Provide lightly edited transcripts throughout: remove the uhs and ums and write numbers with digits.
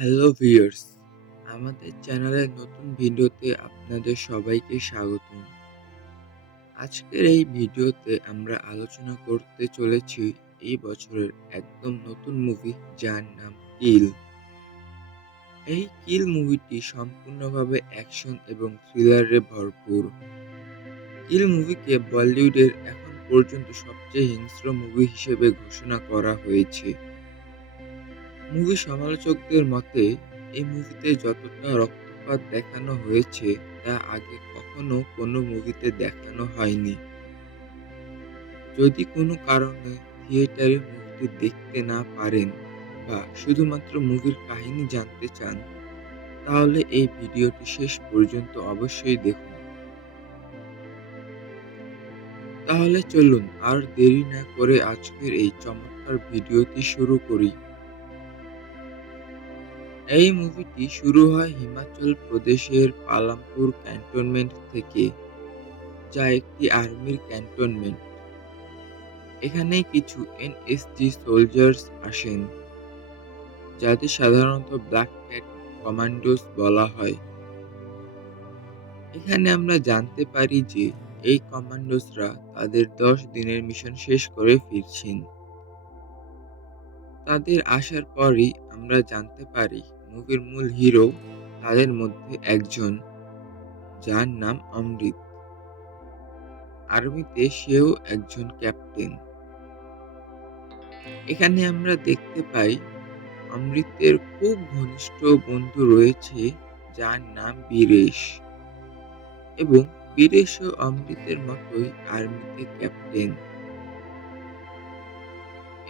Hello viewers, আমাদের চ্যানেলের নতুন ভিডিওতে আপনাদের সবাইকে স্বাগতম। আজকের এই ভিডিওতে আমরা আলোচনা করতে চলেছি এই বছরের একদম নতুন মুভি যার নাম কিল। এই কিল মুভিটি সম্পূর্ণভাবে অ্যাকশন এবং থ্রিলারে ভরপুর। কিল মুভিকে বলিউডের এখন পর্যন্ত সবচেয়ে হিংস্র মুভি হিসেবে ঘোষণা করা হয়েছে। মুভি সমালোচকদের মতে এই মুভিতে যতটা রক্তপাত দেখানো হয়েছে তা আগে কখনো কোনো মুভিতে দেখানো হয়নি। যদি কোনো কারণে থিয়েটারে মুভিটি দেখতে না পারেন বা শুধুমাত্র মুভির কাহিনী জানতে চান, তাহলে এই ভিডিওটি শেষ পর্যন্ত অবশ্যই দেখুন। তাহলে চলুন আর দেরি না করে আজকের এই চমৎকার ভিডিওটি শুরু করি। এই মুভিটি শুরু হয় হিমাচল প্রদেশের পালামপুর ক্যান্টনমেন্ট থেকে, যা একটি আর্মির ক্যান্টনমেন্ট। এখানে কিছু এনএসজি সোলজার্স আসেন, যাদের সাধারণত ব্ল্যাক ক্যাট কমান্ডোস বলা হয়। এখানে আমরা জানতে পারি যে এই কমান্ডোসরা তাদের 10 দিনের মিশন শেষ করে ফিরছেন। তাদের আসার পরই আমরা জানতে পারি মুভির মূল হিরো তাদের মধ্যে একজন, যার নাম অমৃত। আর্মিতে সেও একজন ক্যাপ্টেন। এখানে আমরা দেখতে পাই অমৃতের খুব ঘনিষ্ঠ বন্ধু রয়েছে, যার নাম বীরেশ, এবং বীরেশও অমৃতের মতোই আর্মিতে ক্যাপ্টেন।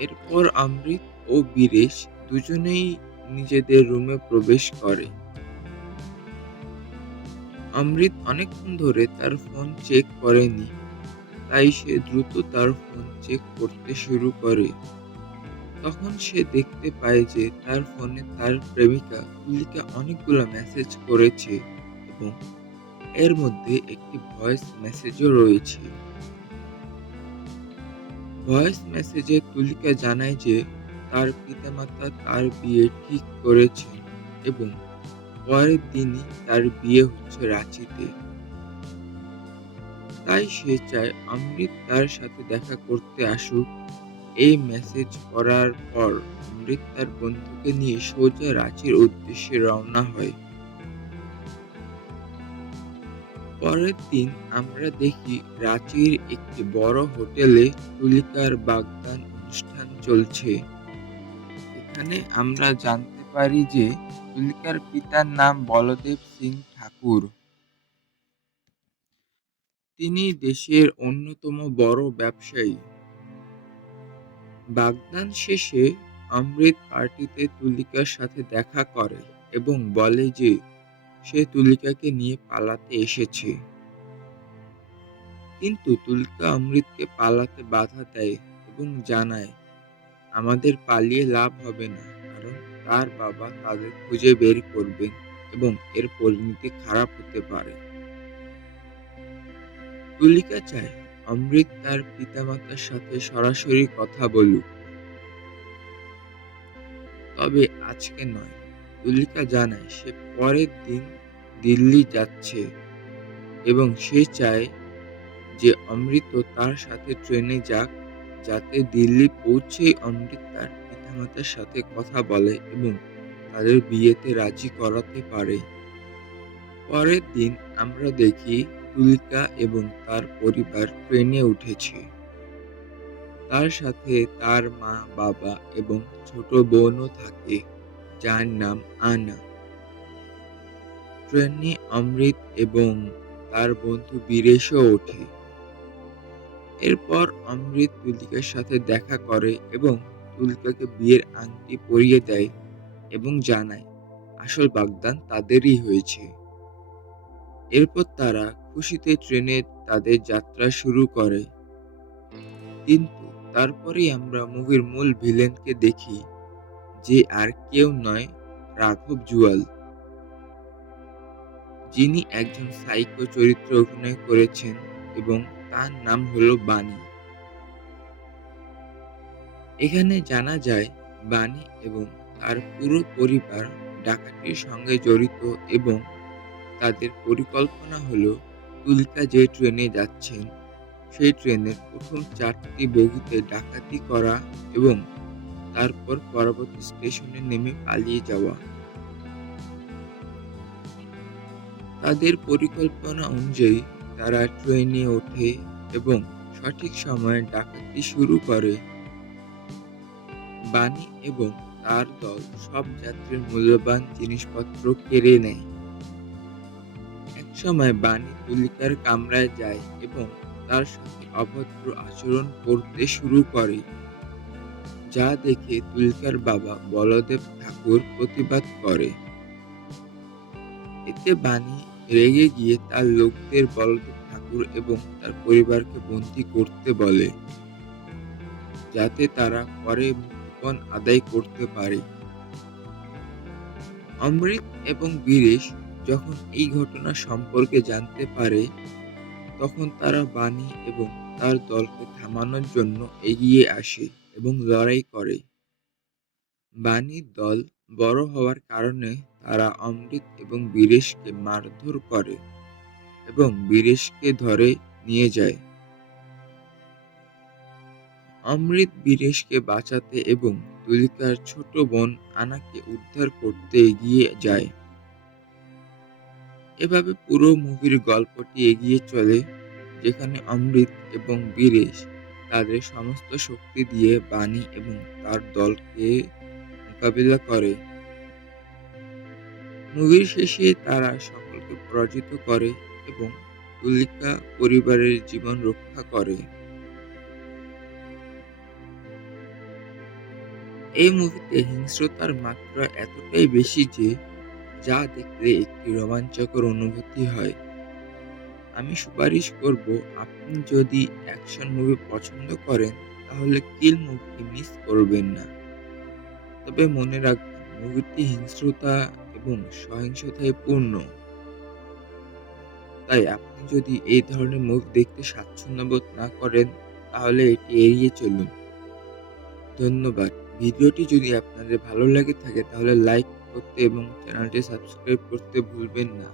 এরপর অমৃত ও বীরেশ দুজনেই নিজেদের রুমে প্রবেশ করে। অমৃত অনেকক্ষণ ধরে তার ফোন চেক করেনি, তাই সে দ্রুত তার ফোন চেক করতে শুরু করে। তখন সে দেখতে পায় যে তার ফোনে তার প্রেমিকা তুলিকা অনেকগুলো মেসেজ করেছে এবং এর মধ্যে একটি ভয়েস মেসেজও রয়েছে। ভয়েস মেসেজে তুলিকা জানায় যে তার পিতামাতা তার বিয়ে ঠিক করেছেন এবং পরের দিনই তার বিয়ে হচ্ছে রাঁচিতে। তাই সে চায় অমৃত তার সাথে দেখা করতে আসুক। এই মেসেজ পড়ার পর অমৃত তার বন্ধুকে নিয়ে সোজা রাঁচির উদ্দেশ্যে রওনা হয়। পরের দিন আমরা দেখি রাঁচির একটি বড় হোটেলে তুলিকার বাগদান অনুষ্ঠান চলছে। এখানে আমরা জানতে পারি যে তুলিকার পিতার নাম বলদেব সিং ঠাকুর। তিনি দেশের অন্যতম বড় ব্যবসায়ী। বাগদান শেষে অমৃত পার্টিতে তুলিকার সাথে দেখা করে এবং বলে যে সে তুলিকাকে নিয়ে পালাতে এসেছে। কিন্তু তুলিকা অমৃতকে পালাতে বাধা দেয় এবং জানায় আমাদের পালিয়ে লাভ হবে না, কারণ তার বাবা তাদের খুঁজে বের করবেন এবং এর পরিণতি খারাপ হতে পারে। তুলিকা চায় অমৃত তার পিতামাতার সাথে সরাসরি কথা বলুক, তবে আজকে নয়। তুলিকা জানায় সে পরের দিন দিল্লি যাচ্ছে এবং সে চায় যে অমৃত তার সাথে ট্রেনে যাক, যাতে দিল্লি পৌঁছেই অমৃত তার পিতামাতার সাথে কথা বলে এবং তাদের বিয়েতে রাজি করাতে পারে। পরের দিন আমরা দেখি তুলিকা এবং তার পরিবার ট্রেনে উঠেছে। তার সাথে তার মা, বাবা এবং ছোট বোনও থাকে, যার নাম আনা। ট্রেনে অমৃত এবং তার বন্ধু বীরেশও ওঠে। এরপর অমৃত তুলিকার সাথে দেখা করে এবং তুলিকাকে বিয়ের আংটি পরিয়ে দেয় এবং জানায় আসল বাগদান তাদেরই হয়েছে। এরপর তারা খুশিতে ট্রেনে তাদের যাত্রা শুরু করে। কিন্তু তারপরেই আমরা মুভির মূল ভিলেনকে দেখি, যে আর কেউ নয়, রাঘব জুয়াল, যিনি একজন সাইকো চরিত্রে অভিনয় করেছেন এবং তার নাম হলো বানি। এখানে জানা যায় বানি এবং তার পুরো পরিবার ডাকাতির সঙ্গে জড়িত এবং তাদের পরিকল্পনা হলো তুলিকা যে ট্রেনে যাচ্ছেন সেই ট্রেনের প্রথম ৪টি বগিতে ডাকাতি করা এবং তারপর পরবর্তী স্টেশনে নেমে পালিয়ে যাওয়া। তাদের পরিকল্পনা অনুযায়ী তারা ট্রেনে ওঠে এবং সঠিক সময়ে ডাকাতি শুরু করে। বানি এবং তার দল সব যাত্রীর মূল্যবান জিনিসপত্র কেড়ে নেয়। একসময় বানি তুলিকার কামরায় যায় এবং তার সাথে অভদ্র আচরণ করতে শুরু করে, যা দেখে তুলিকার বাবা বলদেব ঠাকুর প্রতিবাদ করে। এতে বানি রেগে গিয়ে তার লোকদের বলদেব ঠাকুর এবং তার পরিবারকে বন্দী করতে বলে, যাতে তারা পরে মুক্তিপণ আদায় করতে পারে। অমৃত এবং বীরেশ যখন এই ঘটনা সম্পর্কে জানতে পারে, তখন তারা বানি এবং তার দলকে থামানোর জন্য এগিয়ে আসে এবং লড়াই করে। বানির দল বড় হওয়ার কারণে তারা অমৃত এবং বীরেশকে মারধর করে এবং বীরেশকে ধরে নিয়ে যায়। অমৃত বীরেশকে বাঁচাতে এবং তুলিকার ছোট বোন আনাকে উদ্ধার করতে এগিয়ে যায়। এভাবে পুরো মুভির গল্পটি এগিয়ে চলে, যেখানে অমৃত এবং বীরেশ তাদের সমস্ত শক্তি দিয়ে বানি এবং তার দলকে মোকাবিলা করে। মুভির শেষে তারা সকলকে পরাজিত করে এবং তুলিকা পরিবারের জীবন রক্ষা করে। এই মুভিতে হিংস্রতার মাত্রা এতটাই বেশি যে যা দেখলে একটি রোমাঞ্চকর অনুভূতি হয়। আমি সুপারিশ করব, আপনি যদি অ্যাকশন মুভি পছন্দ করেন তাহলে কিল মুভিটি মিস করবেন না। তবে মনে রাখবেন, মুভিটি হিংস্রতা এবং সহিংসতায় পূর্ণ। তাই আপনি যদি এই ধরনের মুভি দেখতে স্বাচ্ছন্দ্য বোধ না করেন তাহলে এটি এড়িয়ে চলুন। ধন্যবাদ। ভিডিওটি যদি আপনাদের ভালো লেগে থাকে তাহলে লাইক করতে এবং চ্যানেলটি সাবস্ক্রাইব করতে ভুলবেন না।